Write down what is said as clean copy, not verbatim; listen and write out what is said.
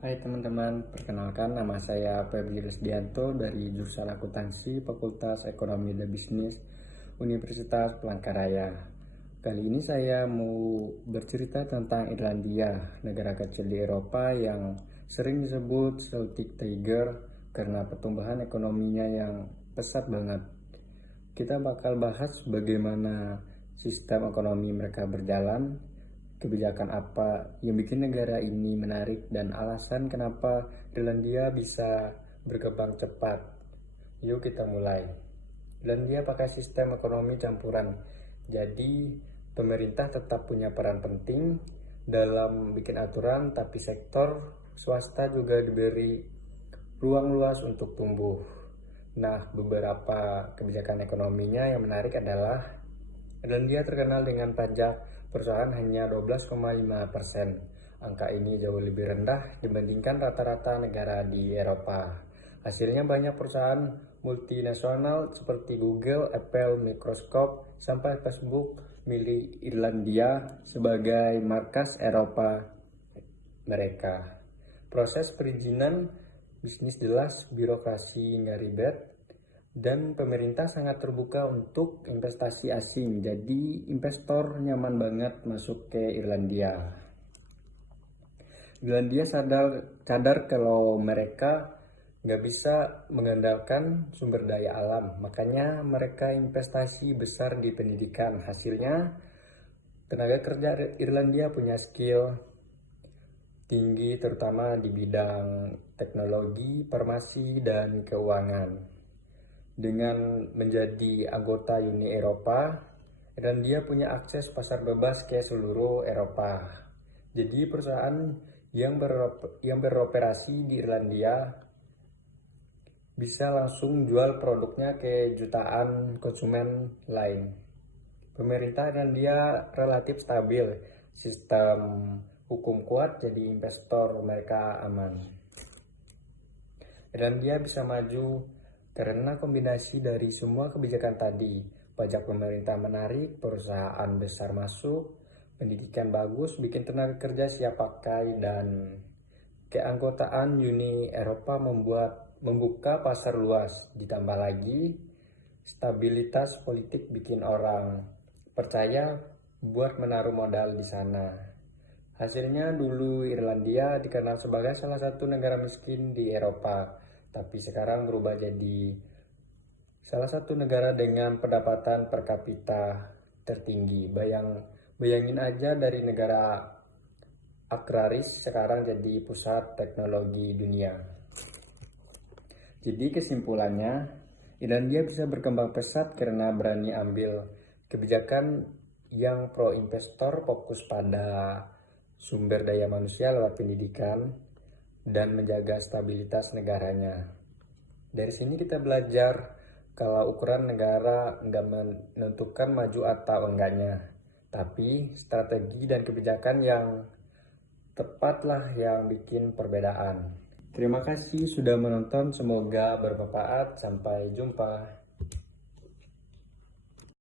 Hai teman-teman, perkenalkan nama saya Febri Resdianto dari jurusan Akuntansi Fakultas Ekonomi dan Bisnis Universitas Palangkaraya. Kali ini saya mau bercerita tentang Irlandia, negara kecil di Eropa yang sering disebut Celtic Tiger karena pertumbuhan ekonominya yang pesat banget. Kita bakal bahas bagaimana sistem ekonomi mereka berjalan, kebijakan apa yang bikin negara ini menarik, dan alasan kenapa Irlandia bisa berkembang cepat. Yuk kita mulai. Irlandia pakai sistem ekonomi campuran. Jadi pemerintah tetap punya peran penting dalam bikin aturan, tapi sektor swasta juga diberi ruang luas untuk tumbuh. Nah, beberapa kebijakan ekonominya yang menarik adalah Irlandia terkenal dengan pajak perusahaan hanya 12,5%. Angka ini jauh lebih rendah dibandingkan rata-rata negara di Eropa. Hasilnya banyak perusahaan multinasional seperti Google, Apple, Microsoft, sampai Facebook milik Irlandia sebagai markas Eropa mereka. Proses perizinan bisnis jelas, birokrasi nggak ribet, dan pemerintah sangat terbuka untuk investasi asing. Jadi investor nyaman banget masuk ke Irlandia. Irlandia sadar kalau mereka nggak bisa mengandalkan sumber daya alam, makanya mereka investasi besar di pendidikan. Hasilnya tenaga kerja Irlandia punya skill tinggi terutama di bidang teknologi, farmasi, dan keuangan. Dengan menjadi anggota Uni Eropa, Irlandia punya akses pasar bebas ke seluruh Eropa. Jadi perusahaan yang beroperasi di Irlandia bisa langsung jual produknya ke jutaan konsumen lain. Pemerintah Irlandia relatif stabil, sistem hukum kuat, jadi investor mereka aman. Irlandia bisa maju karena kombinasi dari semua kebijakan tadi. Pajak pemerintah menarik, perusahaan besar masuk, pendidikan bagus, bikin tenaga kerja siap pakai, dan keanggotaan Uni Eropa membuka pasar luas. Ditambah lagi stabilitas politik bikin orang percaya buat menaruh modal di sana. Hasilnya dulu Irlandia dikenal sebagai salah satu negara miskin di Eropa, tapi sekarang berubah jadi salah satu negara dengan pendapatan per kapita tertinggi. Bayangin aja, dari negara agraris sekarang jadi pusat teknologi dunia. Jadi kesimpulannya, Irlandia bisa berkembang pesat karena berani ambil kebijakan yang pro investor, fokus pada sumber daya manusia lewat pendidikan, dan menjaga stabilitas negaranya. Dari sini kita belajar kalau ukuran negara nggak menentukan maju atau enggaknya, tapi strategi dan kebijakan yang tepatlah yang bikin perbedaan. Terima kasih sudah menonton, semoga bermanfaat. Sampai jumpa.